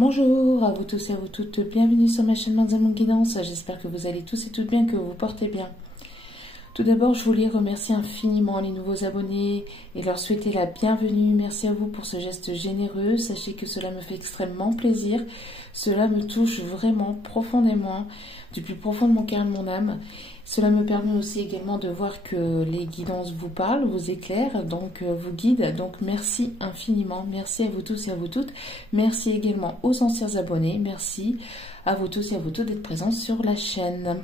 Bonjour à vous tous et à vous toutes, bienvenue sur ma chaîne Manzamon Guidance, j'espère que vous allez tous et toutes bien, que vous vous portez bien. Tout d'abord, je voulais remercier infiniment les nouveaux abonnés et leur souhaiter la bienvenue. Merci à vous pour ce geste généreux, sachez que cela me fait extrêmement plaisir, cela me touche vraiment profondément, du plus profond de mon cœur et de mon âme. Cela me permet aussi également de voir que les guidances vous parlent, vous éclairent, donc vous guident. Donc merci infiniment, merci à vous tous et à vous toutes. Merci également aux anciens abonnés, merci à vous tous et à vous toutes d'être présents sur la chaîne.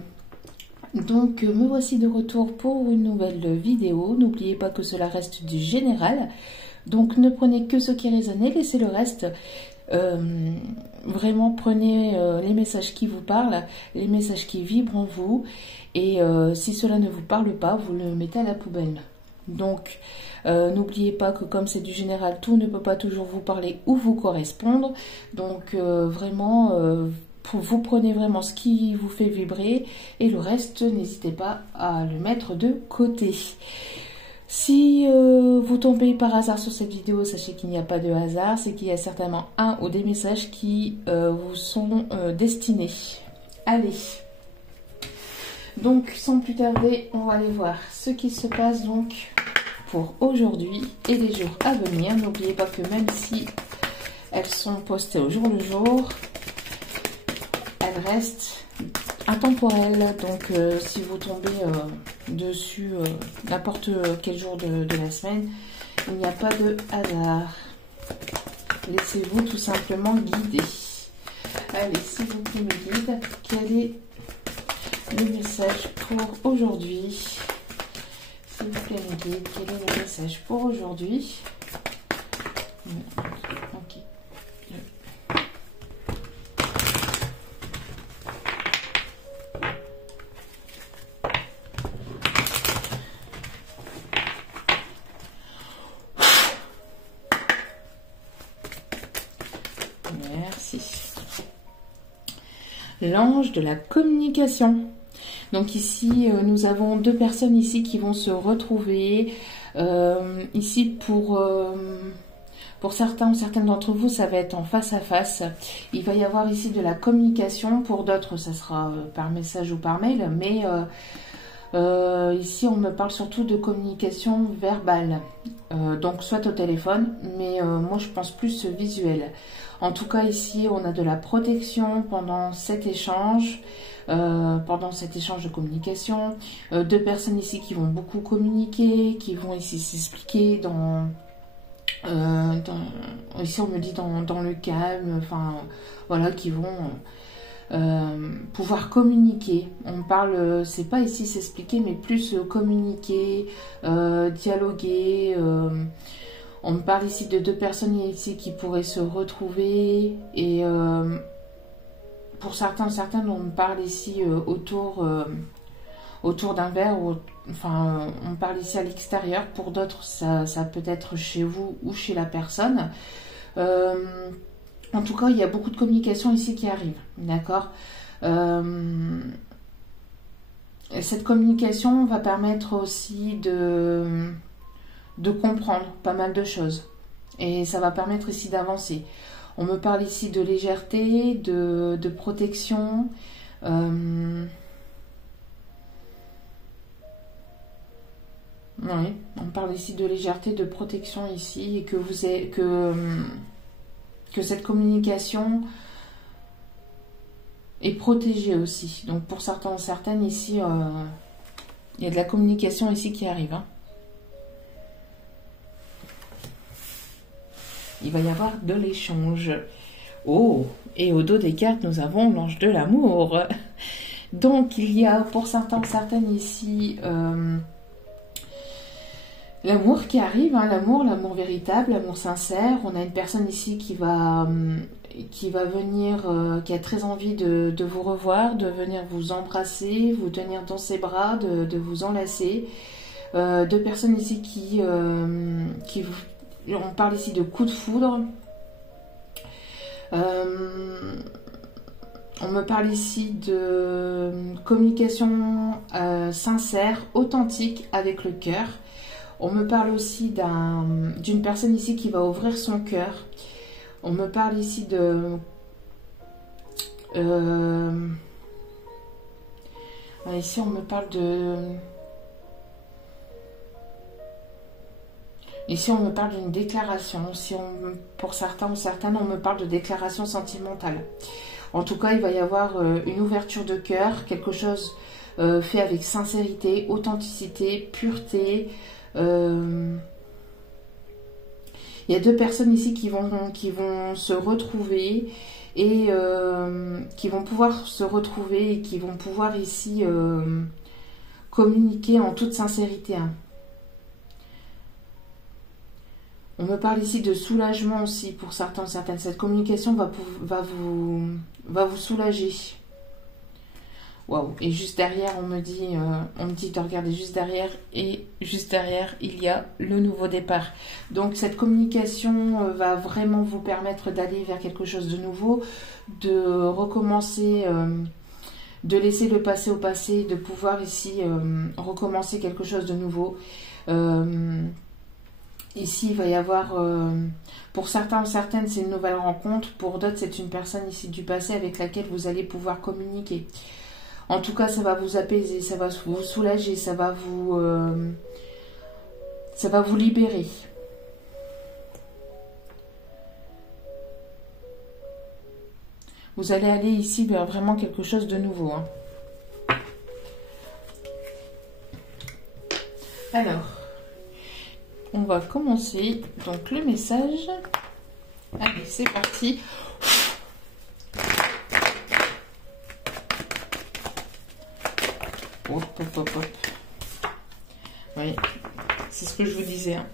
Donc me voici de retour pour une nouvelle vidéo. N'oubliez pas que cela reste du général, donc ne prenez que ce qui résonne et laissez le reste. Vraiment prenez les messages qui vous parlent, les messages qui vibrent en vous, et si cela ne vous parle pas, vous le mettez à la poubelle. Donc n'oubliez pas que comme c'est du général, tout ne peut pas toujours vous parler ou vous correspondre. Donc vraiment vous prenez vraiment ce qui vous fait vibrer et le reste, n'hésitez pas à le mettre de côté. Si vous tombez par hasard sur cette vidéo, sachez qu'il n'y a pas de hasard, c'est qu'il y a certainement un ou des messages qui vous sont destinés. Allez, donc sans plus tarder, on va aller voir ce qui se passe donc pour aujourd'hui et les jours à venir. N'oubliez pas que même si elles sont postées au jour le jour, elles restent intemporel, donc si vous tombez dessus n'importe quel jour de la semaine, il n'y a pas de hasard. Laissez-vous tout simplement guider. Allez, s'il vous plaît, me guide, quel est le message pour aujourd'hui? S'il vous plaît, me guide, quel est le message pour aujourd'hui? Ok. Merci. L'ange de la communication. Donc ici, nous avons deux personnes ici qui vont se retrouver. Ici, pour certains ou certaines d'entre vous, ça va être en face à face. Il va y avoir ici de la communication. Pour d'autres, ça sera par message ou par mail. Mais ici, on me parle surtout de communication verbale. Donc soit au téléphone, mais moi je pense plus visuel. En tout cas ici on a de la protection pendant cet échange, de communication. Deux personnes ici qui vont beaucoup communiquer, qui vont ici s'expliquer ici on me dit dans le calme, enfin voilà, qui vont pouvoir communiquer. On parle, c'est pas ici s'expliquer, mais plus communiquer, dialoguer. On me parle ici de deux personnes ici qui pourraient se retrouver, et pour certains, certaines, on me parle ici autour d'un verre, enfin on me parle ici à l'extérieur. Pour d'autres, ça peut être chez vous ou chez la personne. En tout cas, il y a beaucoup de communication ici qui arrive, d'accord. Cette communication va permettre aussi de comprendre pas mal de choses. Et ça va permettre ici d'avancer. On me parle ici de légèreté, de protection. Oui, on parle ici de légèreté, de protection ici, et que cette communication est protégée aussi. Donc pour certains, certaines ici, il y a de la communication ici qui arrive. Hein. Il va y avoir de l'échange. Oh, et au dos des cartes, nous avons l'ange de l'amour. Donc il y a pour certains, certaines ici l'amour qui arrive, hein, l'amour véritable, l'amour sincère. On a une personne ici qui va venir, qui a très envie de vous revoir, de venir vous embrasser, vous tenir dans ses bras, de vous enlacer. Deux personnes ici on parle ici de coup de foudre. On me parle ici de communication sincère, authentique, avec le cœur. On me parle aussi d'une personne ici qui va ouvrir son cœur. On me parle ici Ici, on me parle de... Ici, on me parle d'une déclaration. Pour certains ou certaines, on me parle de déclaration sentimentale. En tout cas, il va y avoir une ouverture de cœur, quelque chose fait avec sincérité, authenticité, pureté. Il y a deux personnes ici qui vont se retrouver et qui vont pouvoir se retrouver et qui vont pouvoir ici communiquer en toute sincérité. Hein. On me parle ici de soulagement aussi pour certains, certaines. Cette communication va vous soulager. Waouh. Et juste derrière, on me dit de regarder juste derrière. Et juste derrière, il y a le nouveau départ. Donc cette communication va vraiment vous permettre d'aller vers quelque chose de nouveau, de recommencer, de laisser le passé au passé, de pouvoir ici recommencer quelque chose de nouveau. Ici, il va y avoir, pour certains ou certaines, c'est une nouvelle rencontre. Pour d'autres, c'est une personne ici du passé avec laquelle vous allez pouvoir communiquer. En tout cas, ça va vous apaiser, ça va vous soulager, ça va vous libérer. Vous allez aller ici vers vraiment quelque chose de nouveau. Hein. Alors... on va commencer donc le message. Allez, c'est parti. Hop, hop, hop, hop. Oui, c'est ce que je vous disais. Hein.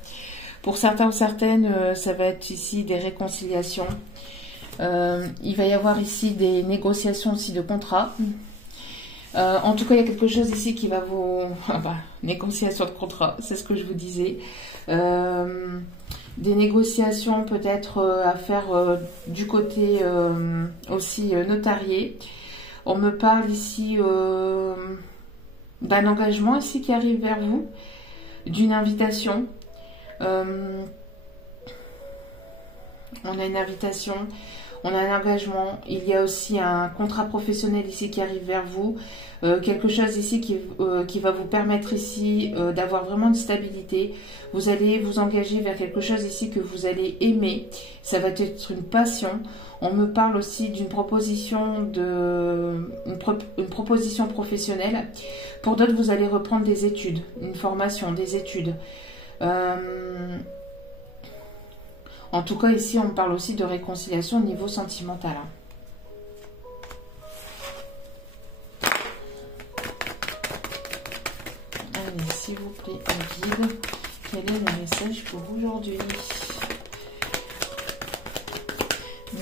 Pour certains ou certaines, ça va être ici des réconciliations. Il va y avoir ici des négociations aussi de contrats. En tout cas, il y a quelque chose ici qui va vous... négociation de contrat, c'est ce que je vous disais. Des négociations peut-être à faire du côté aussi notarié. On me parle ici d'un engagement ici qui arrive vers vous, d'une invitation. On a une invitation, on a un engagement, il y a aussi un contrat professionnel ici qui arrive vers vous, quelque chose ici qui va vous permettre ici d'avoir vraiment une stabilité. Vous allez vous engager vers quelque chose ici que vous allez aimer, ça va être une passion. On me parle aussi d'une proposition une proposition professionnelle. Pour d'autres, vous allez reprendre des études, une formation, des études. En tout cas, ici, on parle aussi de réconciliation au niveau sentimental. Allez, s'il vous plaît, un guide. Quel est le message pour aujourd'hui?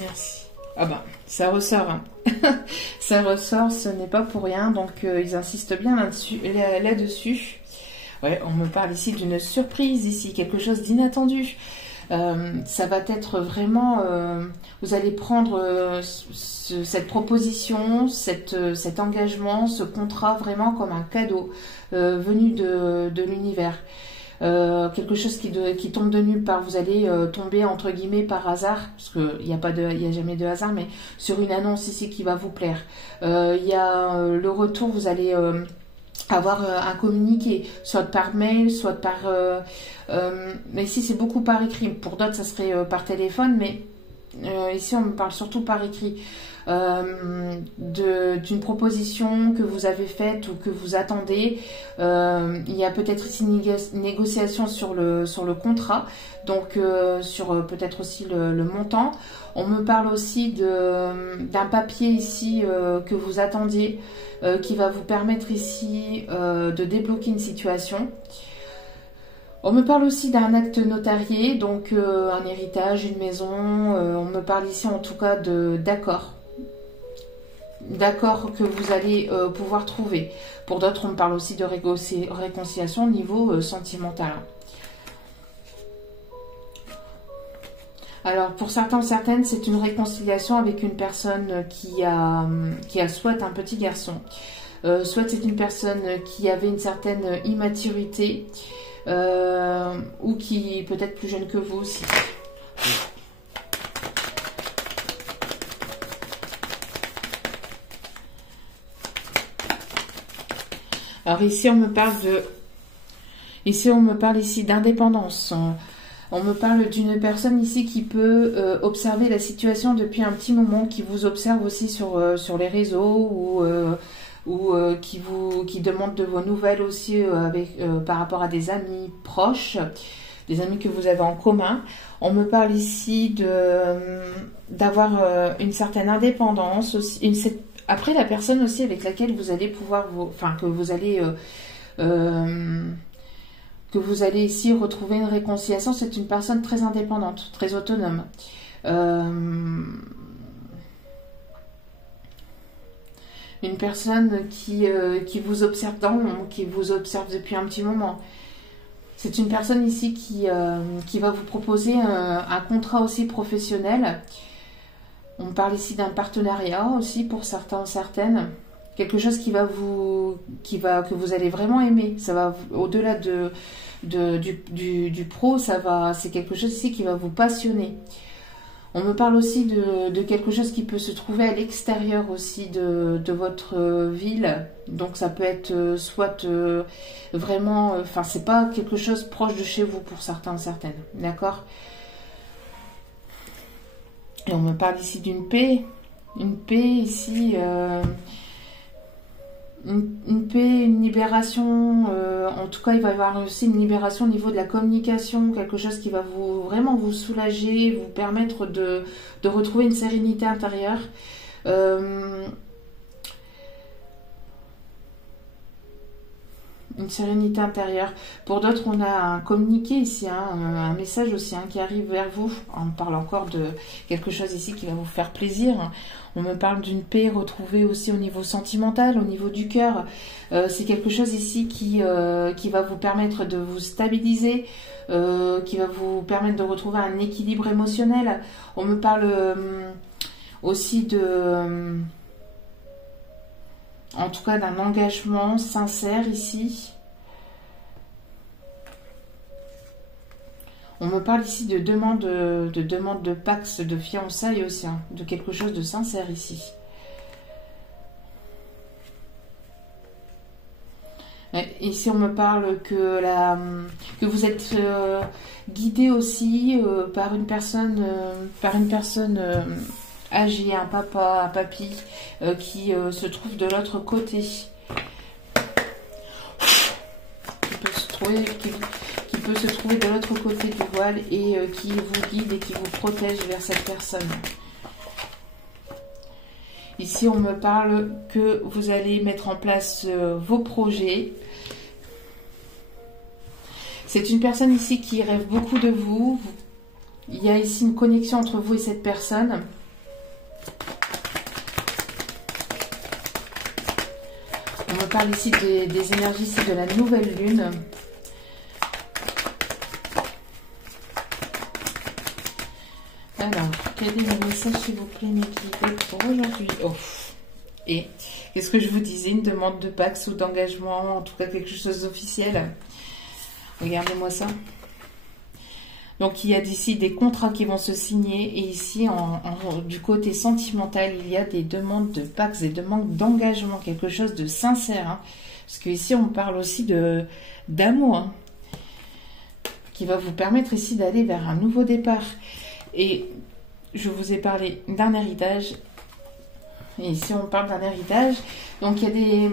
Merci. Ah ben, ça ressort. Hein. Ça ressort, ce n'est pas pour rien. Donc, ils insistent bien là-dessus. Ouais, on me parle ici d'une surprise, ici, quelque chose d'inattendu. Ça va être vraiment, vous allez prendre cette proposition, cet engagement, ce contrat vraiment comme un cadeau venu de l'univers. Quelque chose qui tombe de nulle part. Vous allez tomber entre guillemets par hasard, parce qu'il n'y a jamais de hasard, mais sur une annonce ici qui va vous plaire. Il y a le retour, vous allez avoir un communiqué, soit par mail, soit par... mais ici, c'est beaucoup par écrit. Pour d'autres, ça serait par téléphone, mais ici, on me parle surtout par écrit. D'une proposition que vous avez faite ou que vous attendez. Il y a peut-être ici une négociation sur le contrat, donc sur peut-être aussi le montant. On me parle aussi d'un papier ici que vous attendiez, qui va vous permettre ici de débloquer une situation. On me parle aussi d'un acte notarié, donc un héritage, une maison. On me parle ici en tout cas d'accord que vous allez pouvoir trouver. Pour d'autres, on me parle aussi de réconciliation au niveau sentimental. Alors, pour certains ou certaines, c'est une réconciliation avec une personne qui a soit un petit garçon, soit c'est une personne qui avait une certaine immaturité, ou qui peut être plus jeune que vous aussi. Alors ici, on me parle de... Ici, on me parle ici d'indépendance. On me parle d'une personne ici qui peut observer la situation depuis un petit moment, qui vous observe aussi sur les réseaux ou qui demande de vos nouvelles aussi par rapport à des amis proches, des amis que vous avez en commun. On me parle ici d'avoir une certaine indépendance aussi, après la personne aussi avec laquelle vous allez pouvoir que vous allez ici retrouver une réconciliation. C'est une personne très indépendante, très autonome. Une personne qui vous observe qui vous observe depuis un petit moment. C'est une personne ici qui va vous proposer un contrat aussi professionnel. On parle ici d'un partenariat aussi pour certains, certaines. Quelque chose que vous allez vraiment aimer. Ça va au-delà du pro, c'est quelque chose ici qui va vous passionner. On me parle aussi de quelque chose qui peut se trouver à l'extérieur aussi de votre ville. Donc ça peut être soit vraiment... Enfin, c'est pas quelque chose proche de chez vous pour certains, certaines. D'accord? Et on me parle ici d'une paix. Une paix ici... Une paix, une libération, en tout cas il va y avoir aussi une libération au niveau de la communication, quelque chose qui va vraiment vous soulager, vous permettre de retrouver une sérénité intérieure. Une sérénité intérieure. Pour d'autres, on a un communiqué ici, un message aussi qui arrive vers vous. On parle encore de quelque chose ici qui va vous faire plaisir. On me parle d'une paix retrouvée aussi au niveau sentimental, au niveau du cœur. C'est quelque chose ici qui va vous permettre de vous stabiliser, qui va vous permettre de retrouver un équilibre émotionnel. On me parle aussi en tout cas d'un engagement sincère ici. On me parle ici de demande de pax, de fiançailles aussi, de quelque chose de sincère ici. Ici, on me parle que vous êtes guidé aussi par une personne âgé, un papa, un papy qui se trouve de l'autre côté. Qui peut se trouver de l'autre côté du voile et qui vous guide et qui vous protège vers cette personne. Ici, on me parle que vous allez mettre en place vos projets. C'est une personne ici qui rêve beaucoup de vous. Il y a ici une connexion entre vous et cette personne. On me parle ici des énergies ici de la nouvelle lune. Alors, quel est le message s'il vous plaît, mes guides, pour aujourd'hui? Oh. Et qu'est-ce que je vous disais? Une demande de pax ou d'engagement, en tout cas quelque chose d'officiel. Regardez-moi ça. Donc il y a d'ici des contrats qui vont se signer et ici du côté sentimental il y a des demandes de pax, des demandes d'engagement, quelque chose de sincère. Parce que ici on parle aussi d'amour qui va vous permettre ici d'aller vers un nouveau départ. Et je vous ai parlé d'un héritage. Et ici on parle d'un héritage. Donc il y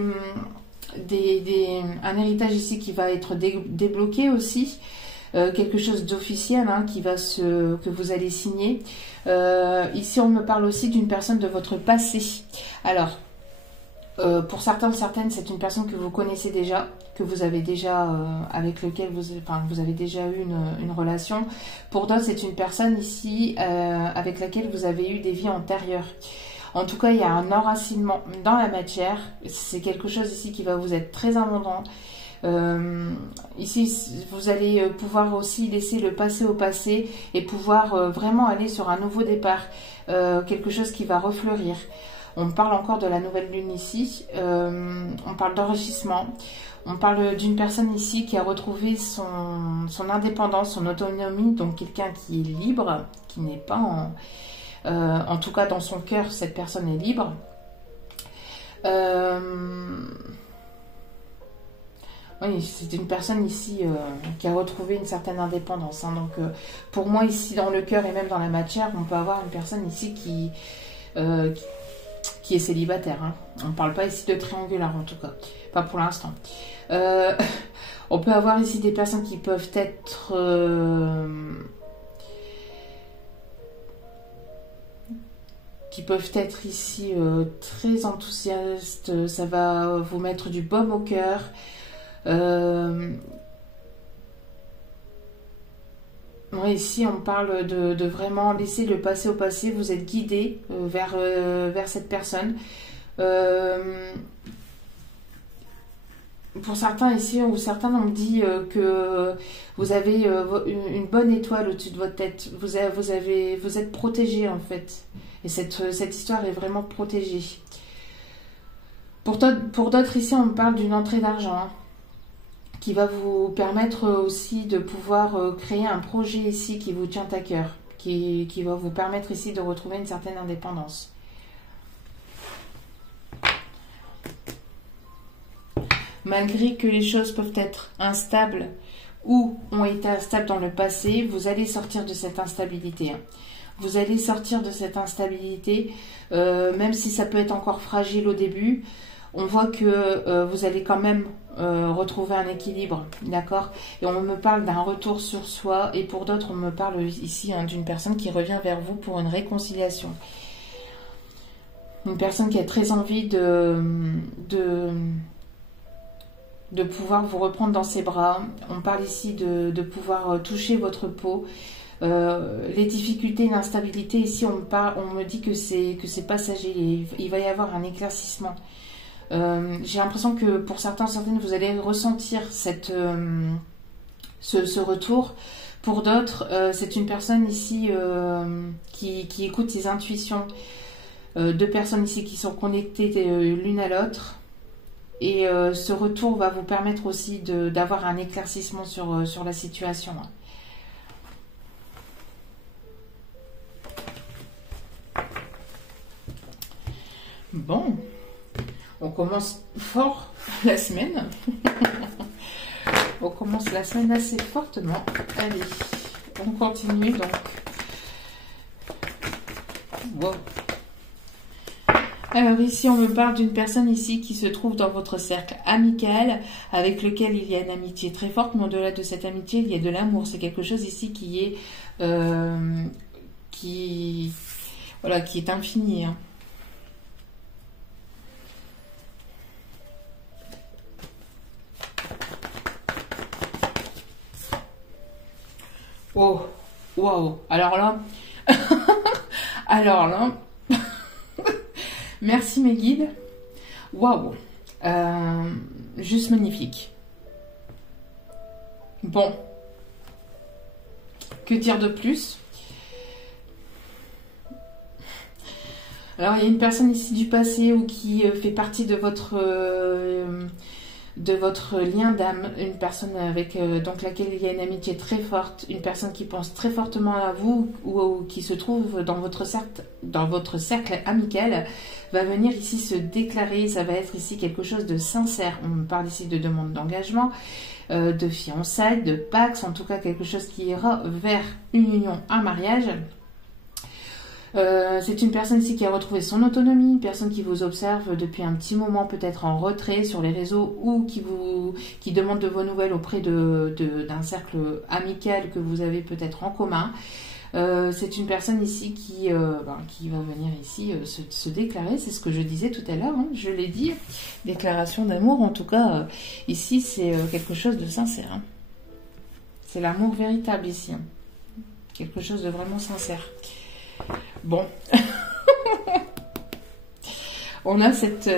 a un héritage ici qui va être débloqué aussi. Quelque chose d'officiel que vous allez signer. Ici, on me parle aussi d'une personne de votre passé. Alors, pour certains, certaines, c'est une personne que vous connaissez déjà, que vous avez déjà, avec lequel vous avez déjà eu une relation. Pour d'autres, c'est une personne ici avec laquelle vous avez eu des vies antérieures. En tout cas, il y a un enracinement dans la matière. C'est quelque chose ici qui va vous être très abondant. Ici vous allez pouvoir aussi laisser le passé au passé et pouvoir vraiment aller sur un nouveau départ, quelque chose qui va refleurir. On parle encore de la nouvelle lune ici, on parle d'enrichissement, on parle d'une personne ici qui a retrouvé son indépendance, son autonomie, donc quelqu'un qui est libre, qui n'est pas en tout cas dans son cœur, cette personne est libre. Oui, c'est une personne ici qui a retrouvé une certaine indépendance. Hein. Donc, pour moi, ici, dans le cœur et même dans la matière, on peut avoir une personne ici euh, qui est célibataire. Hein. On ne parle pas ici de triangulaire, en tout cas. Pas pour l'instant. On peut avoir ici des personnes qui peuvent être... ici très enthousiastes. Ça va vous mettre du baume au cœur. Ouais, ici, on parle de vraiment laisser le passé au passé. Vous êtes guidé vers cette personne. Pour certains ici, ou certains on me dit que vous avez une bonne étoile au-dessus de votre tête. Vous êtes protégé en fait. Et cette histoire est vraiment protégée. Pour d'autres ici, on me parle d'une entrée d'argent. Hein, qui va vous permettre aussi de pouvoir créer un projet ici qui vous tient à cœur, qui va vous permettre ici de retrouver une certaine indépendance. Malgré que les choses peuvent être instables ou ont été instables dans le passé, vous allez sortir de cette instabilité. Vous allez sortir de cette instabilité, même si ça peut être encore fragile au début. On voit que vous allez quand même retrouver un équilibre, d'accord? Et on me parle d'un retour sur soi, et pour d'autres, on me parle ici d'une personne qui revient vers vous pour une réconciliation. Une personne qui a très envie de pouvoir vous reprendre dans ses bras. On parle ici de pouvoir toucher votre peau. Les difficultés, l'instabilité, ici on me dit que c'est passager, il va y avoir un éclaircissement. J'ai l'impression que pour certaines, vous allez ressentir ce retour. Pour d'autres, c'est une personne ici qui écoute ses intuitions. Deux personnes ici qui sont connectées l'une à l'autre. Et ce retour va vous permettre aussi d'avoir un éclaircissement sur la situation. Bon. On commence fort la semaine. On commence la semaine assez fortement. Allez, on continue donc. Wow. Alors ici, on me parle d'une personne ici qui se trouve dans votre cercle amical, avec lequel il y a une amitié très forte, mais au-delà de cette amitié, il y a de l'amour. C'est quelque chose ici qui est infini. Hein. Oh, waouh. Alors là, merci mes guides. Waouh. Juste magnifique. Bon. Que dire de plus? Alors, il y a une personne ici du passé ou qui fait partie de votre lien d'âme, une personne avec donc laquelle il y a une amitié très forte, une personne qui pense très fortement à vous ou qui se trouve dans votre cercle amical, va venir ici se déclarer. Ça va être ici quelque chose de sincère. On parle ici de demande d'engagement, de fiançailles, de pax, en tout cas quelque chose qui ira vers une union, un mariage. C'est une personne ici qui a retrouvé son autonomie, une personne qui vous observe depuis un petit moment, peut-être en retrait sur les réseaux, ou qui demande de vos nouvelles auprès d'un cercle amical que vous avez peut-être en commun. C'est une personne ici qui va venir ici se déclarer. C'est ce que je disais tout à l'heure, hein, je l'ai dit, déclaration d'amour. En tout cas, ici c'est quelque chose de sincère. Hein. C'est l'amour véritable ici, hein. Quelque chose de vraiment sincère. Bon, on a cet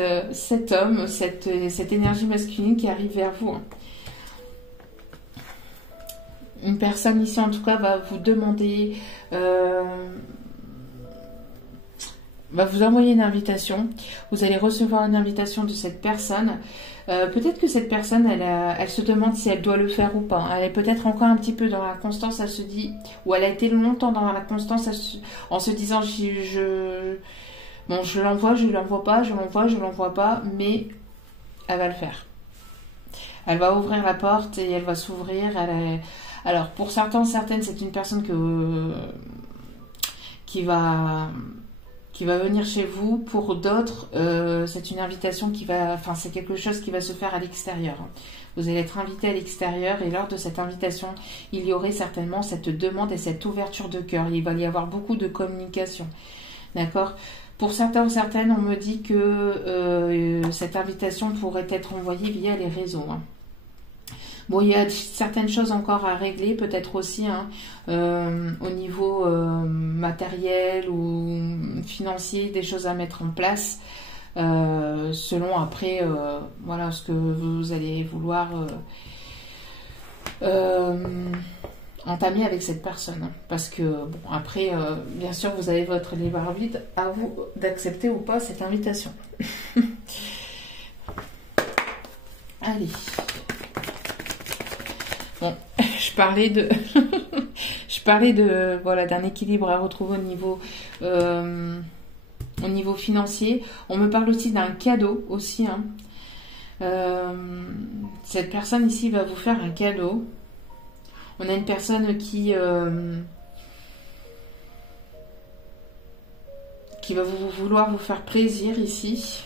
homme, cette énergie masculine qui arrive vers vous. Hein. Une personne ici, en tout cas, va vous demander, va vous envoyer une invitation. Vous allez recevoir une invitation de cette personne. Peut-être que cette personne, elle se demande si elle doit le faire ou pas. Elle est peut-être encore un petit peu dans la constance, elle se dit, ou elle a été longtemps dans la constance en se disant, je l'envoie, je l'envoie pas, je l'envoie, je l'envoie pas, mais elle va le faire. Elle va ouvrir la porte et elle va s'ouvrir. Alors, pour certains, certaines, c'est une personne qui va venir chez vous. Pour d'autres, c'est une invitation enfin, c'est quelque chose qui va se faire à l'extérieur. Vous allez être invité à l'extérieur et lors de cette invitation, il y aurait certainement cette demande et cette ouverture de cœur. Il va y avoir beaucoup de communication. D'accord ? Pour certains ou certaines, on me dit que cette invitation pourrait être envoyée via les réseaux. Bon, il y a certaines choses encore à régler, peut-être aussi au niveau matériel ou financier, des choses à mettre en place, selon après, voilà, ce que vous allez vouloir entamer avec cette personne. Parce que, bon, après, bien sûr, vous avez votre libre arbitre, à vous d'accepter ou pas cette invitation. Allez. Bon, je parlais de voilà, d'un équilibre à retrouver au niveau financier. On me parle aussi d'un cadeau aussi. Cette personne ici va vous faire un cadeau. On a une personne qui va vouloir vous faire plaisir ici.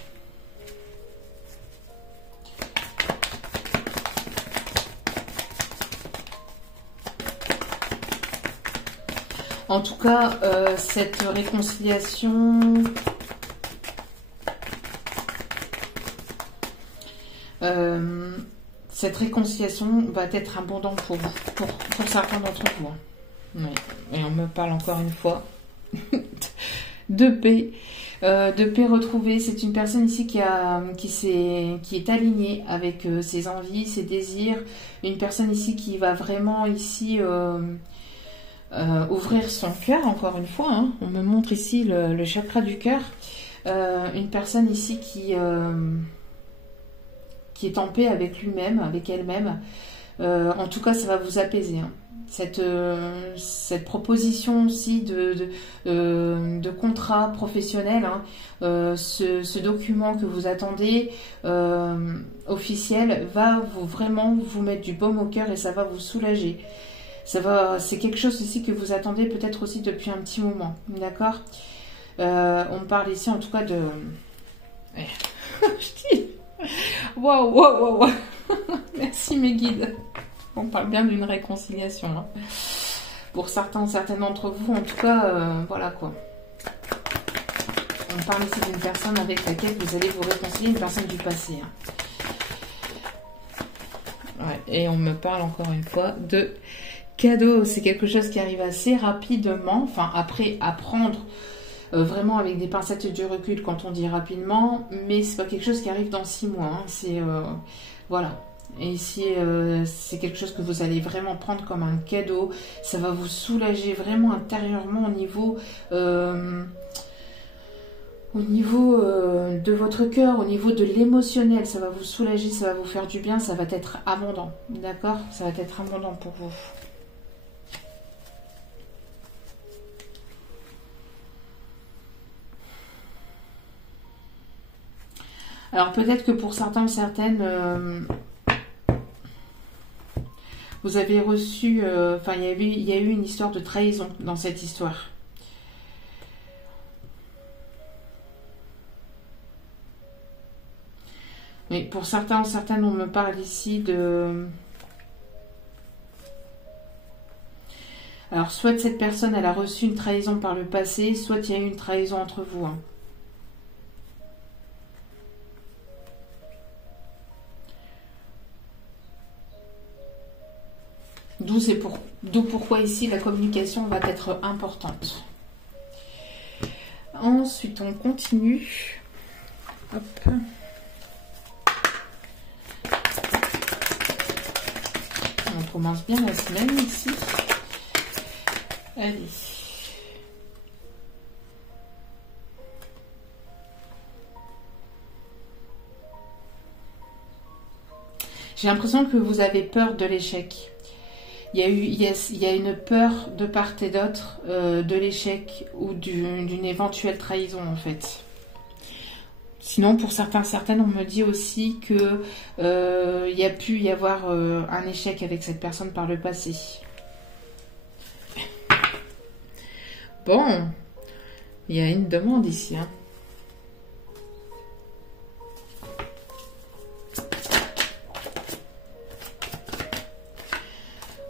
En tout cas, cette réconciliation, va être abondante pour vous, pour certains d'entre vous. Oui. Et on me parle encore une fois de paix. De paix retrouvée. C'est une personne ici qui est alignée avec ses envies, ses désirs. Une personne ici qui va vraiment ici ouvrir son cœur, encore une fois. On me montre ici le chakra du cœur. Une personne ici qui est en paix avec lui-même, avec elle-même. En tout cas, ça va vous apaiser. Cette proposition aussi de contrat professionnel, ce document que vous attendez officiel va vraiment vous mettre du baume au cœur et ça va vous soulager. C'est quelque chose aussi que vous attendez peut-être aussi depuis un petit moment, d'accord? On parle ici en tout cas de... Waouh. Merci mes guides. On parle bien d'une réconciliation. Pour certains, certaines d'entre vous, en tout cas, voilà quoi. On parle ici d'une personne avec laquelle vous allez vous réconcilier, une personne du passé. Ouais, et on me parle encore une fois de cadeau. C'est quelque chose qui arrive assez rapidement. Enfin, après, à prendre vraiment avec des pincettes et du recul quand on dit rapidement. Mais c'est pas quelque chose qui arrive dans 6 mois. C'est... voilà. Et ici, c'est quelque chose que vous allez vraiment prendre comme un cadeau. Ça va vous soulager vraiment intérieurement au niveau de votre cœur, au niveau de l'émotionnel. Ça va vous soulager, ça va vous faire du bien, ça va être abondant. D'accord? Ça va être abondant pour vous. Alors peut-être que pour certains ou certaines... vous avez reçu, enfin il y a eu une histoire de trahison dans cette histoire. Mais pour certains ou certaines, on me parle ici de... Alors soit cette personne, elle a reçu une trahison par le passé, soit il y a eu une trahison entre vous. D'où pourquoi ici la communication va être importante. Ensuite, on continue. Hop. On commence bien la semaine ici. Allez. J'ai l'impression que vous avez peur de l'échec. Il y a une peur de part et d'autre de l'échec ou d'une éventuelle trahison en fait. Sinon, pour certaines, on me dit aussi que il y a pu y avoir un échec avec cette personne par le passé. Bon, il y a une demande ici. Hein.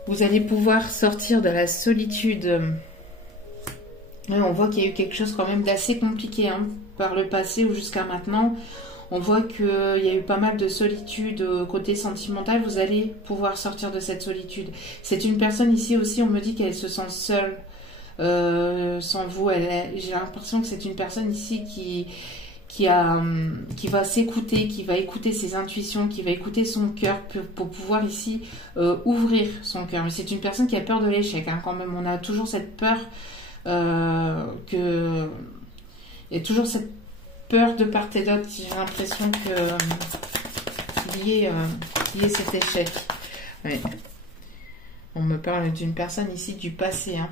Vous allez pouvoir sortir de la solitude. Ouais, on voit qu'il y a eu quelque chose quand même d'assez compliqué hein, par le passé ou jusqu'à maintenant. On voit qu'il y a eu pas mal de solitude côté sentimental. Vous allez pouvoir sortir de cette solitude. C'est une personne ici aussi, on me dit qu'elle se sent seule sans vous. J'ai l'impression que c'est une personne ici qui va s'écouter, qui va écouter ses intuitions, qui va écouter son cœur pour pouvoir ici ouvrir son cœur. Mais c'est une personne qui a peur de l'échec hein, quand même. On a toujours cette peur il y a toujours cette peur de part et d'autre. J'ai l'impression qu'il y ait cet échec. Ouais. On me parle d'une personne ici du passé. Hein.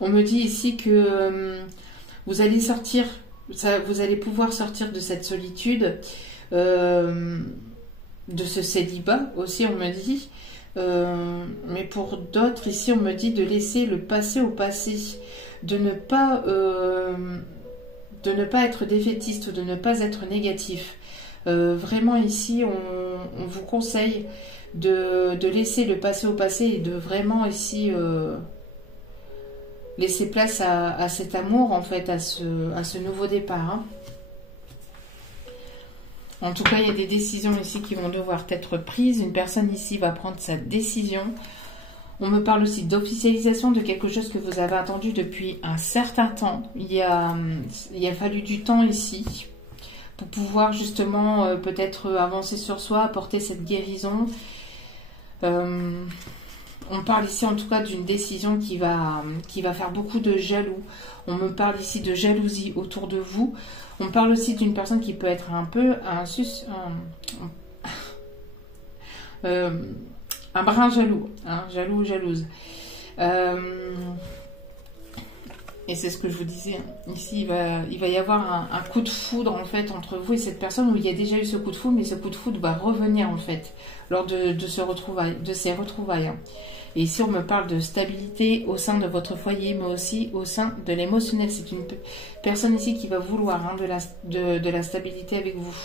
On me dit ici que vous allez sortir. Vous allez pouvoir sortir de cette solitude, de ce célibat aussi, on me dit. Mais pour d'autres, ici, on me dit de laisser le passé au passé, de ne pas être défaitiste, de ne pas être négatif. Vraiment, ici, on vous conseille de laisser le passé au passé et de vraiment, ici... laisser place à cet amour, en fait, à ce nouveau départ. Hein. En tout cas, il y a des décisions ici qui vont devoir être prises. Une personne ici va prendre sa décision. On me parle aussi d'officialisation de quelque chose que vous avez attendu depuis un certain temps. Il a fallu du temps ici pour pouvoir justement peut-être avancer sur soi, apporter cette guérison. On parle ici en tout cas d'une décision qui va faire beaucoup de jaloux. On me parle ici de jalousie autour de vous. On parle aussi d'une personne qui peut être un peu un brin jaloux, hein, jaloux ou jalouse. Et c'est ce que je vous disais. Hein. Ici, il va y avoir un coup de foudre en fait entre vous et cette personne où il y a déjà eu ce coup de foudre, mais ce coup de foudre va revenir en fait lors de ces retrouvailles. Hein. Et ici, on me parle de stabilité au sein de votre foyer, mais aussi au sein de l'émotionnel. C'est une personne ici qui va vouloir hein, de la stabilité avec vous.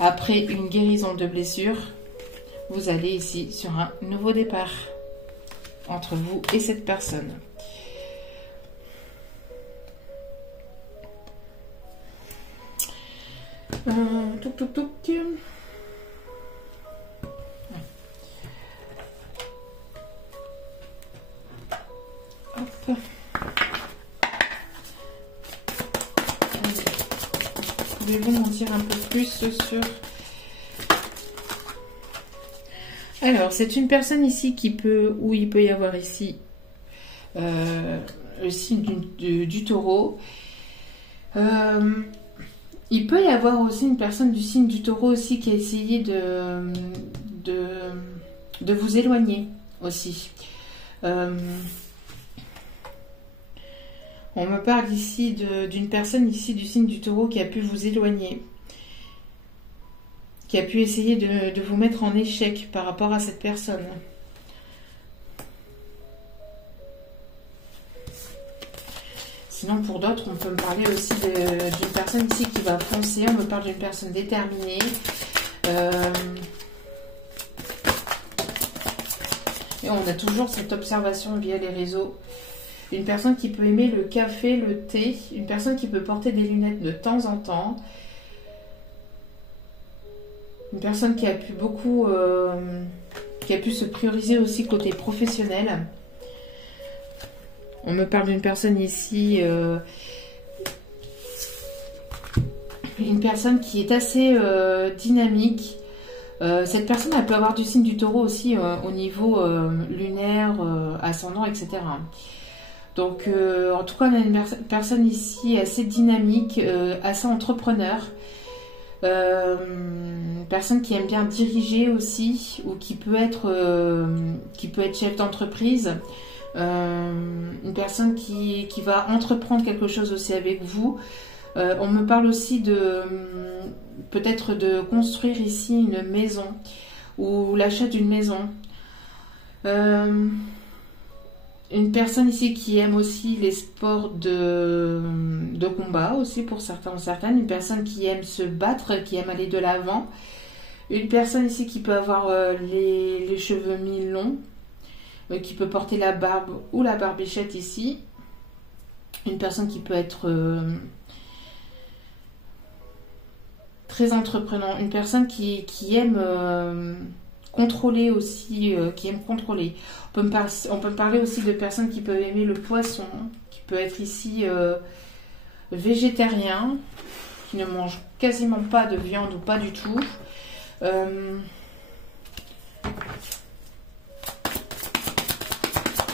Après une guérison de blessure, vous allez ici sur un nouveau départ entre vous et cette personne. Touc. Hop. Pouvez-vous m'en dire un peu plus sur... Alors, c'est une personne ici il peut y avoir ici le signe du taureau. Il peut y avoir aussi une personne du signe du taureau aussi qui a essayé de vous éloigner aussi. On me parle ici d'une personne ici du signe du taureau qui a pu vous éloigner, qui a pu essayer de vous mettre en échec par rapport à cette personne. Sinon, pour d'autres, on peut me parler aussi d'une personne ici qui va foncer. On me parle d'une personne déterminée. Et on a toujours cette observation via les réseaux. Une personne qui peut aimer le café, le thé. Une personne qui peut porter des lunettes de temps en temps. Une personne qui a pu qui a pu se prioriser aussi côté professionnel. On me parle d'une personne ici, une personne qui est assez dynamique. Cette personne, elle peut avoir du signe du taureau aussi au niveau lunaire, ascendant, etc. Donc, en tout cas, on a une personne ici assez dynamique, assez entrepreneur. Une personne qui aime bien diriger aussi, ou qui peut être chef d'entreprise. Une personne qui va entreprendre quelque chose aussi avec vous. On me parle aussi de peut-être de construire ici une maison ou l'achat d'une maison. Une personne ici qui aime aussi les sports de combat aussi pour certains ou certaines. Une personne qui aime se battre, qui aime aller de l'avant. Une personne ici qui peut avoir les cheveux mi-longs, qui peut porter la barbe ou la barbichette ici. Une personne qui peut être très entreprenant. Une personne qui aime contrôler aussi, qui aime contrôler. On peut me parler aussi de personnes qui peuvent aimer le poisson, qui peut être ici végétarien, qui ne mange quasiment pas de viande ou pas du tout.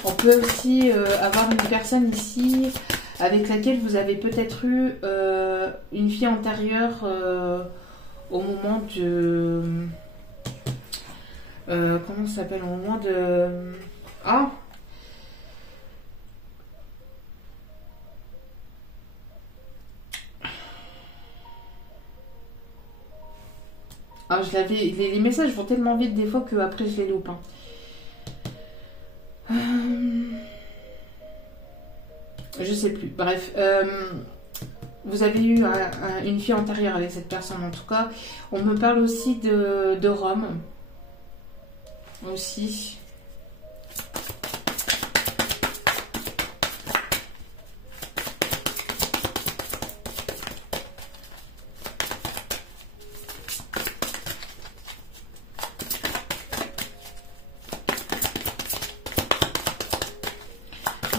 On peut aussi avoir une personne ici avec laquelle vous avez peut-être eu une vie antérieure au moment de... comment ça s'appelle? Au moment de... Ah, je l'avais... Les messages vont tellement vite des fois que après je les loupe. Je sais plus. Bref, vous avez eu une vie antérieure avec cette personne en tout cas. On me parle aussi de Rome. Aussi.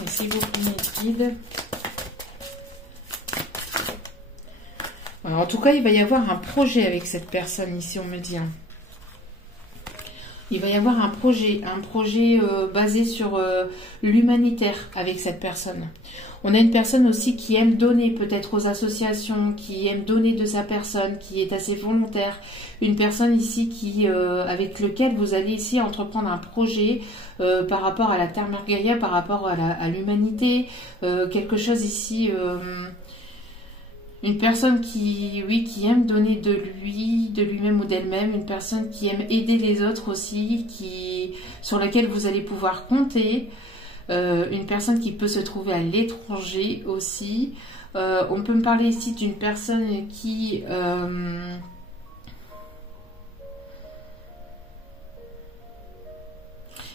Merci beaucoup mes guides. Alors, en tout cas, il va y avoir un projet avec cette personne ici, on me dit. Il va y avoir un projet basé sur l'humanitaire avec cette personne. On a une personne aussi qui aime donner peut-être aux associations, qui aime donner de sa personne, qui est assez volontaire. Une personne ici avec lequel vous allez ici entreprendre un projet par rapport à la Terre Mère Gaïa, par rapport à l'humanité. Quelque chose ici... Une personne qui aime donner de lui-même ou d'elle-même. Une personne qui aime aider les autres aussi, sur laquelle vous allez pouvoir compter. Une personne qui peut se trouver à l'étranger aussi. On peut me parler ici d'une personne qui...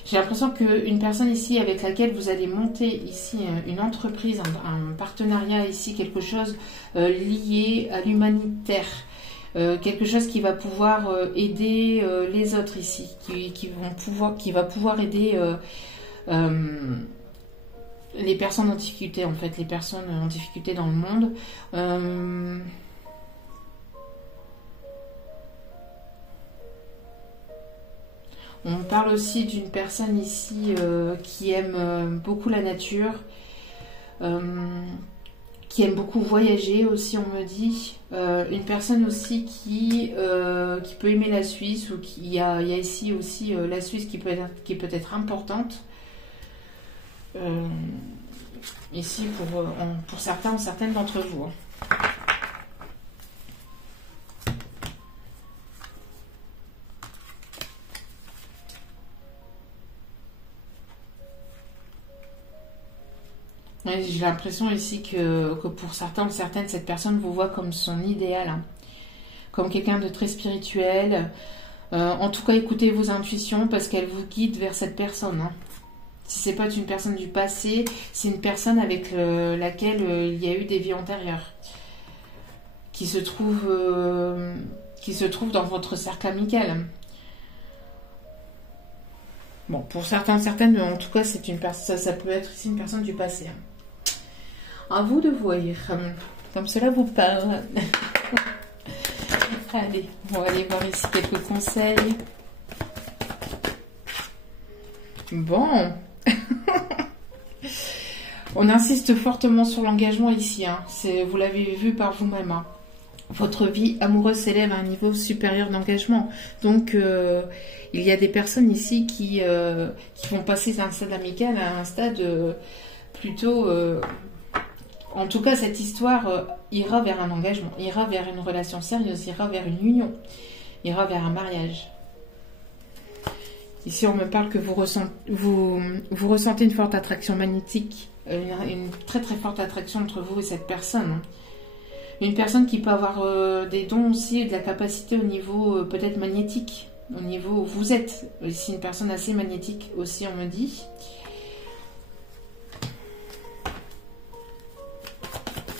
J'ai l'impression qu'une personne ici avec laquelle vous allez monter ici une entreprise, un partenariat ici, quelque chose lié à l'humanitaire, quelque chose qui va pouvoir aider les autres ici, qui va pouvoir aider les personnes en difficulté en fait, les personnes en difficulté dans le monde. On parle aussi d'une personne ici qui aime beaucoup la nature, qui aime beaucoup voyager aussi, on me dit. Une personne aussi qui peut aimer la Suisse, ou il y a ici aussi la Suisse qui peut être importante. Ici pour certains ou certaines d'entre vous. J'ai l'impression ici que pour certains ou certaines, cette personne vous voit comme son idéal, hein, comme quelqu'un de très spirituel. En tout cas, écoutez vos intuitions parce qu'elles vous guident vers cette personne. Hein. Si c'est pas une personne du passé, c'est une personne avec laquelle il y a eu des vies antérieures, qui se trouve dans votre cercle amical. Bon, pour certains ou certaines, en tout cas, c'est une personne, ça peut être ici une personne du passé. Hein. À vous de voir, comme cela vous parle. Allez, on va aller voir ici quelques conseils. Bon. On insiste fortement sur l'engagement ici. Hein. Vous l'avez vu par vous-même. Hein. votre vie amoureuse s'élève à un niveau supérieur d'engagement. Donc, il y a des personnes ici qui vont passer d'un stade amical à un stade plutôt... en tout cas, cette histoire ira vers un engagement, ira vers une relation sérieuse, ira vers une union, ira vers un mariage. Ici, on me parle que vous ressentez une forte attraction magnétique, une très très forte attraction entre vous et cette personne. Une personne qui peut avoir des dons aussi et de la capacité au niveau peut-être magnétique, au niveau où vous êtes. Ici, une personne assez magnétique aussi, on me dit.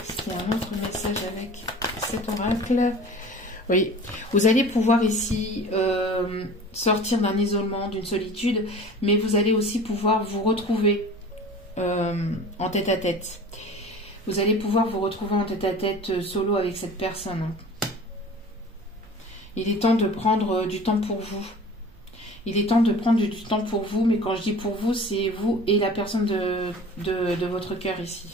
Est-ce qu'il y a un autre message avec cet oracle ? Oui, vous allez pouvoir ici sortir d'un isolement, d'une solitude, mais vous allez aussi pouvoir vous retrouver en tête-à-tête. Vous allez pouvoir vous retrouver en tête-à-tête solo avec cette personne. Il est temps de prendre du temps pour vous. Il est temps de prendre du temps pour vous, mais quand je dis pour vous, c'est vous et la personne de votre cœur ici.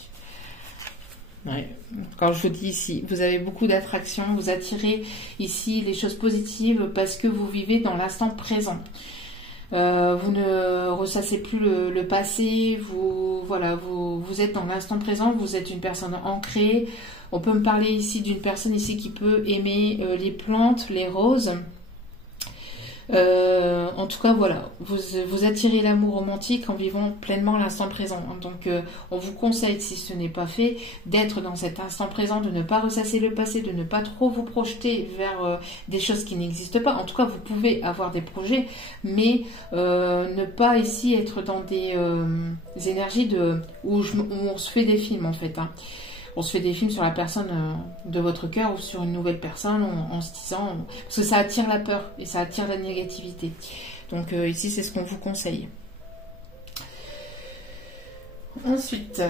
Ouais. Quand je vous dis ici, vous avez beaucoup d'attraction, vous attirez ici les choses positives parce que vous vivez dans l'instant présent. Vous ne ressassez plus le passé, vous êtes dans l'instant présent, vous êtes une personne ancrée. On peut me parler ici d'une personne ici qui peut aimer les plantes, les roses. En tout cas, voilà, vous attirez l'amour romantique en vivant pleinement l'instant présent. Donc, on vous conseille, si ce n'est pas fait, d'être dans cet instant présent, de ne pas ressasser le passé, de ne pas trop vous projeter vers des choses qui n'existent pas. En tout cas, vous pouvez avoir des projets, mais ne pas ici être dans des énergies où on se fait des films, en fait. Hein. On se fait des films sur la personne de votre cœur ou sur une nouvelle personne en se disant... Parce que ça attire la peur et ça attire la négativité. Donc ici, c'est ce qu'on vous conseille. Ensuite...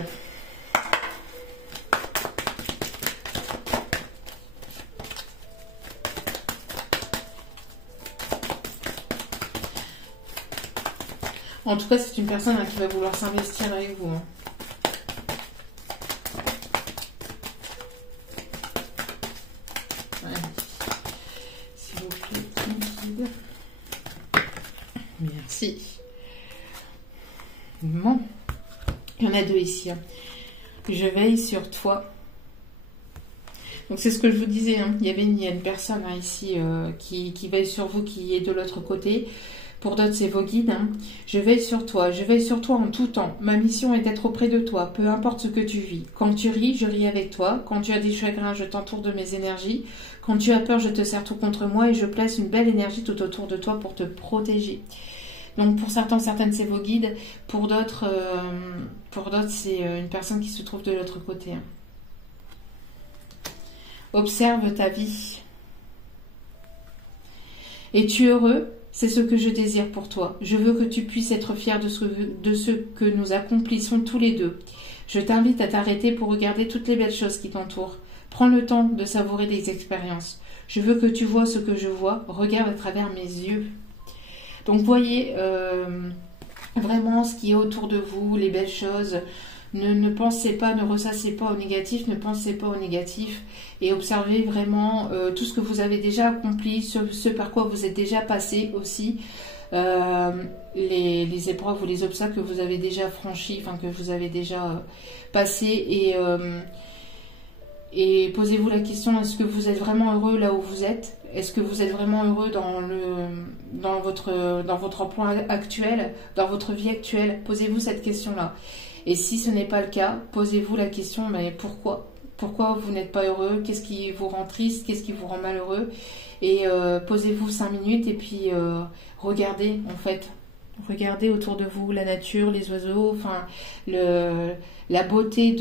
En tout cas, c'est une personne qui va vouloir s'investir avec vous. Hein. Merci. Bon. Il y en a deux ici. Hein. Je veille sur toi. Donc c'est ce que je vous disais. Hein. Il y a une personne hein, ici qui veille sur vous, qui est de l'autre côté. Pour d'autres, c'est vos guides. Hein. Je veille sur toi en tout temps. Ma mission est d'être auprès de toi, peu importe ce que tu vis. Quand tu ris, je ris avec toi. Quand tu as des chagrins, je t'entoure de mes énergies. Quand tu as peur, je te serre tout contre moi et je place une belle énergie tout autour de toi pour te protéger. Donc pour certaines, c'est vos guides. Pour d'autres, c'est une personne qui se trouve de l'autre côté. Hein. Observe ta vie. Es-tu heureux ? C'est ce que je désire pour toi. Je veux que tu puisses être fier de ce que nous accomplissons tous les deux. Je t'invite à t'arrêter pour regarder toutes les belles choses qui t'entourent. Prends le temps de savourer des expériences. Je veux que tu vois ce que je vois. Regarde à travers mes yeux. Donc voyez vraiment ce qui est autour de vous, les belles choses. Ne pensez pas, ne ressassez pas au négatif, ne pensez pas au négatif et observez vraiment tout ce que vous avez déjà accompli, ce par quoi vous êtes déjà passé aussi, les épreuves ou les obstacles que vous avez déjà franchis, enfin que vous avez déjà passé et posez-vous la question, est-ce que vous êtes vraiment heureux là où vous êtes? Est-ce que vous êtes vraiment heureux dans votre emploi actuel, dans votre vie actuelle? Posez-vous cette question-là. Et si ce n'est pas le cas, posez-vous la question, mais pourquoi? Pourquoi vous n'êtes pas heureux? Qu'est-ce qui vous rend triste? Qu'est-ce qui vous rend malheureux? Et posez-vous 5 minutes et puis regardez en fait. Regardez autour de vous la nature, les oiseaux, enfin la beauté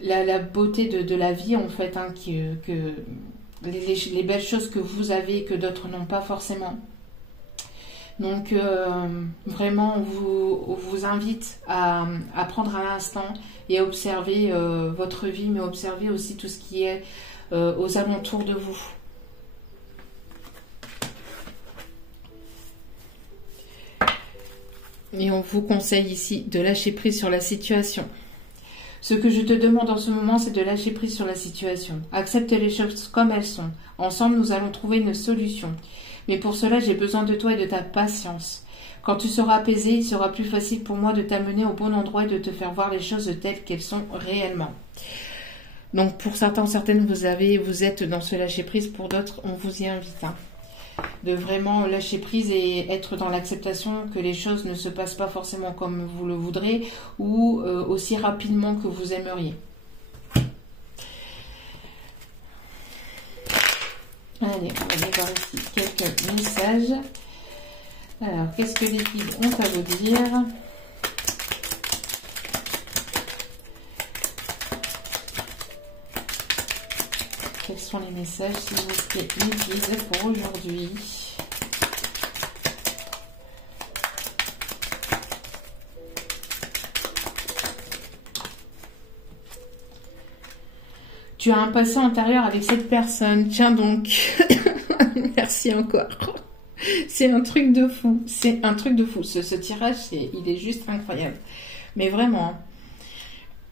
la beauté de la vie en fait, hein, les belles choses que vous avez et que d'autres n'ont pas forcément. Donc vraiment on vous invite à prendre un instant et à observer votre vie, mais observer aussi tout ce qui est aux alentours de vous. Et on vous conseille ici de lâcher prise sur la situation. Ce que je te demande en ce moment, c'est de lâcher prise sur la situation. Accepte les choses comme elles sont. Ensemble, nous allons trouver une solution. Mais pour cela, j'ai besoin de toi et de ta patience. Quand tu seras apaisé, il sera plus facile pour moi de t'amener au bon endroit et de te faire voir les choses telles qu'elles sont réellement. Donc pour certains, certaines, vous êtes dans ce lâcher prise. Pour d'autres, on vous y invite. De vraiment lâcher prise et être dans l'acceptation que les choses ne se passent pas forcément comme vous le voudrez ou aussi rapidement que vous aimeriez. Allez, on va aller voir ici quelques messages. Alors, qu'est-ce que les guides ont à vous dire? Quels sont les messages, s'il vous plaît, les guides pour aujourd'hui? Tu as un passé antérieur avec cette personne. Tiens donc. Merci encore. C'est un truc de fou. C'est un truc de fou. Ce tirage, il est juste incroyable. Mais vraiment,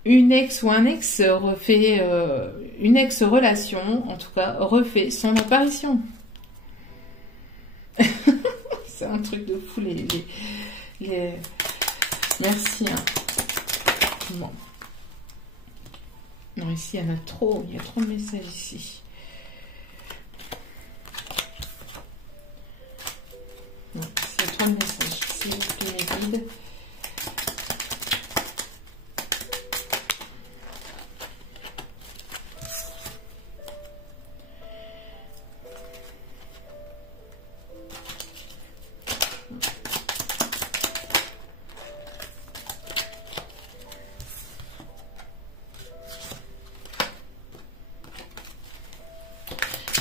une ex ou un ex refait... une ex-relation, en tout cas, refait son apparition. C'est un truc de fou, les... Merci. Hein. Bon. Non, ici, il y en a trop. Il y a trop de messages ici. Non, il y a trop de messages. S'il vous plaît, mes guides.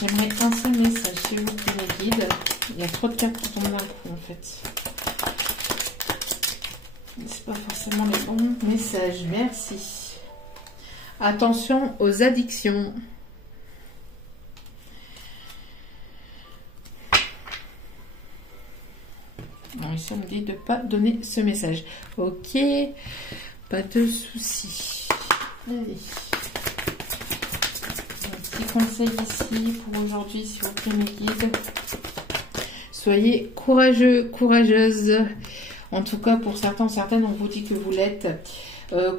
J'aimerais un seul message, s'il vous plaît, mes guides. Il y a trop de cartes qui tombent d'un coup, en fait. C'est pas forcément les bons messages. Merci. Attention aux addictions. Alors ici, on me dit de ne pas donner ce message. Ok, pas de soucis. Allez. Conseil ici pour aujourd'hui, s'il vous plaît, mes guides. Soyez courageux, courageuses. En tout cas, pour certains, certaines, on vous dit que vous l'êtes.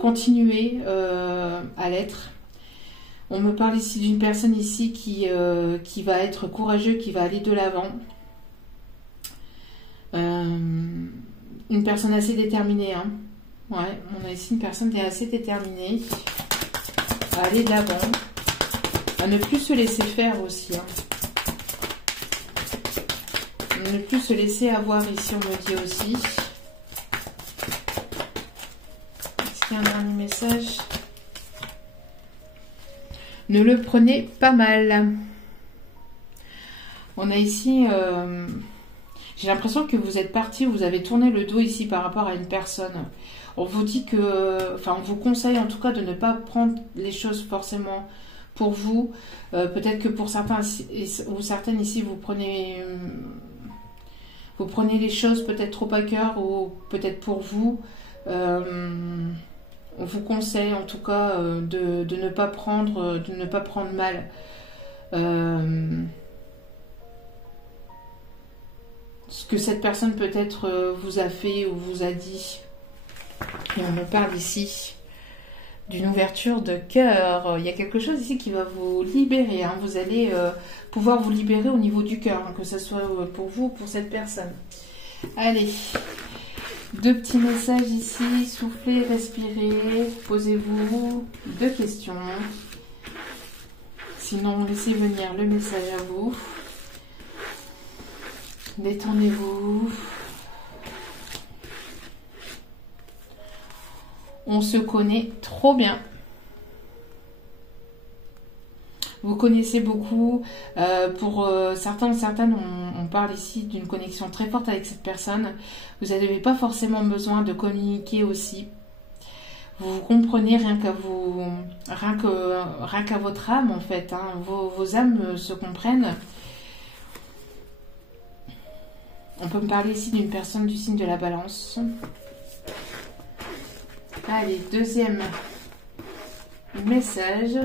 Continuez à l'être. On me parle ici d'une personne ici qui va être courageux, qui va aller de l'avant. Une personne assez déterminée. Hein. Ouais, on a ici une personne assez déterminée à aller de l'avant. À ne plus se laisser faire aussi. Hein. Ne plus se laisser avoir ici, on me dit aussi. Est-ce qu'il y a un dernier message? Ne le prenez pas mal. On a ici... j'ai l'impression que vous êtes parti, vous avez tourné le dos ici par rapport à une personne. On vous dit que... Enfin, on vous conseille en tout cas de ne pas prendre les choses forcément... Pour vous, peut-être que pour certains ou certaines ici, vous prenez les choses peut-être trop à cœur ou peut-être pour vous, on vous conseille en tout cas de ne pas prendre mal. Ce que cette personne peut-être vous a fait ou vous a dit. Et on me parle ici d'une ouverture de cœur. Il y a quelque chose ici qui va vous libérer. Hein. Vous allez pouvoir vous libérer au niveau du cœur, hein, que ce soit pour vous ou pour cette personne. Allez, 2 petits messages ici. Soufflez, respirez, posez-vous 2 questions. Sinon, laissez venir le message à vous. Détendez-vous. On se connaît trop bien. Vous connaissez beaucoup. Pour certains, certaines, on parle ici d'une connexion très forte avec cette personne. Vous n'avez pas forcément besoin de communiquer aussi. Vous comprenez rien qu'à votre âme en fait. Hein. Vos âmes se comprennent. On peut me parler ici d'une personne du signe de la Balance. Allez, deuxième message.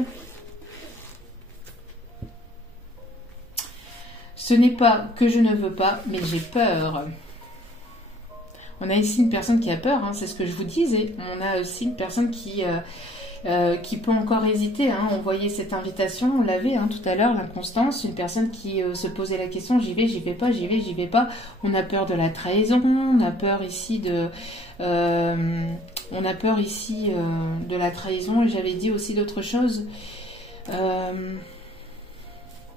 Ce n'est pas que je ne veux pas, mais j'ai peur. On a ici une personne qui a peur, hein, c'est ce que je vous disais. On a aussi une personne qui peut encore hésiter. Hein. On voyait cette invitation, on l'avait hein, tout à l'heure, l'inconstance. Une personne qui se posait la question, j'y vais pas, j'y vais pas. On a peur de la trahison, on a peur ici de la trahison. Et j'avais dit aussi d'autres choses.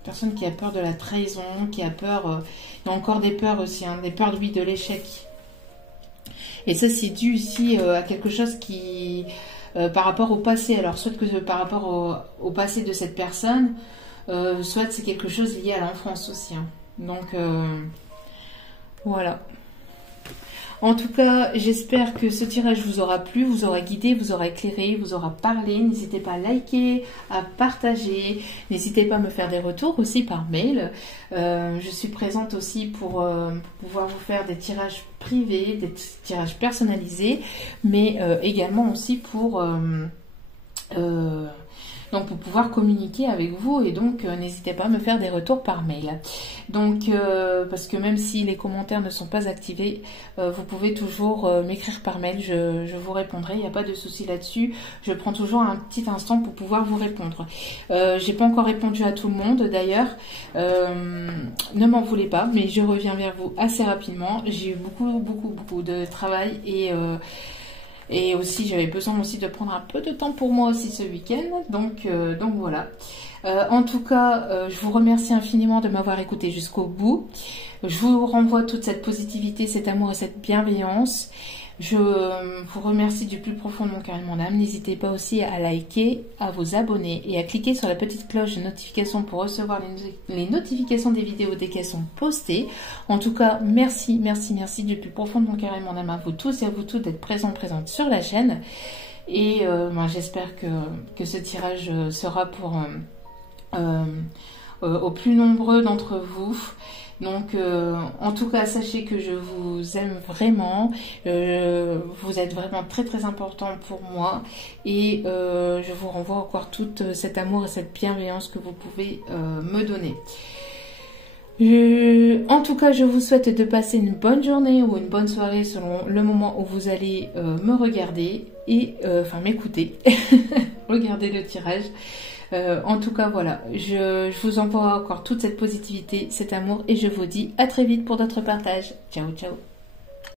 Personne qui a peur de la trahison, qui a peur... il y a encore des peurs aussi, hein, des peurs de l'échec. Et ça, c'est dû ici à quelque chose qui... par rapport au passé. Alors, soit que par rapport au passé de cette personne, soit c'est quelque chose lié à l'enfance aussi. Hein. Donc, voilà. En tout cas, j'espère que ce tirage vous aura plu, vous aura guidé, vous aura éclairé, vous aura parlé. N'hésitez pas à liker, à partager. N'hésitez pas à me faire des retours aussi par mail. Je suis présente aussi pour pouvoir vous faire des tirages privés, des tirages personnalisés, mais également aussi pour pouvoir communiquer avec vous, et donc n'hésitez pas à me faire des retours par mail. Donc parce que même si les commentaires ne sont pas activés, vous pouvez toujours m'écrire par mail, je vous répondrai, il n'y a pas de souci là-dessus. Je prends toujours un petit instant pour pouvoir vous répondre. J'ai pas encore répondu à tout le monde d'ailleurs, ne m'en voulez pas, mais je reviens vers vous assez rapidement. J'ai eu beaucoup de travail et aussi, j'avais besoin aussi de prendre un peu de temps pour moi aussi ce week-end. Donc voilà. En tout cas, je vous remercie infiniment de m'avoir écouté jusqu'au bout. Je vous renvoie toute cette positivité, cet amour et cette bienveillance. Je vous remercie du plus profond de mon cœur et de mon âme. N'hésitez pas aussi à liker, à vous abonner et à cliquer sur la petite cloche de notification pour recevoir les notifications des vidéos dès qu'elles sont postées. En tout cas, merci du plus profond de mon cœur et de mon âme à vous tous et à vous toutes d'être présentes sur la chaîne. Et j'espère que ce tirage sera pour au plus nombreux d'entre vous. Donc, en tout cas, sachez que je vous aime vraiment. Vous êtes vraiment très important pour moi. Et je vous renvoie encore tout cet amour et cette bienveillance que vous pouvez me donner. En tout cas, je vous souhaite de passer une bonne journée ou une bonne soirée selon le moment où vous allez me regarder et m'écouter. Regardez le tirage. En tout cas, voilà, je vous envoie encore toute cette positivité, cet amour, et je vous dis à très vite pour d'autres partages. Ciao, ciao.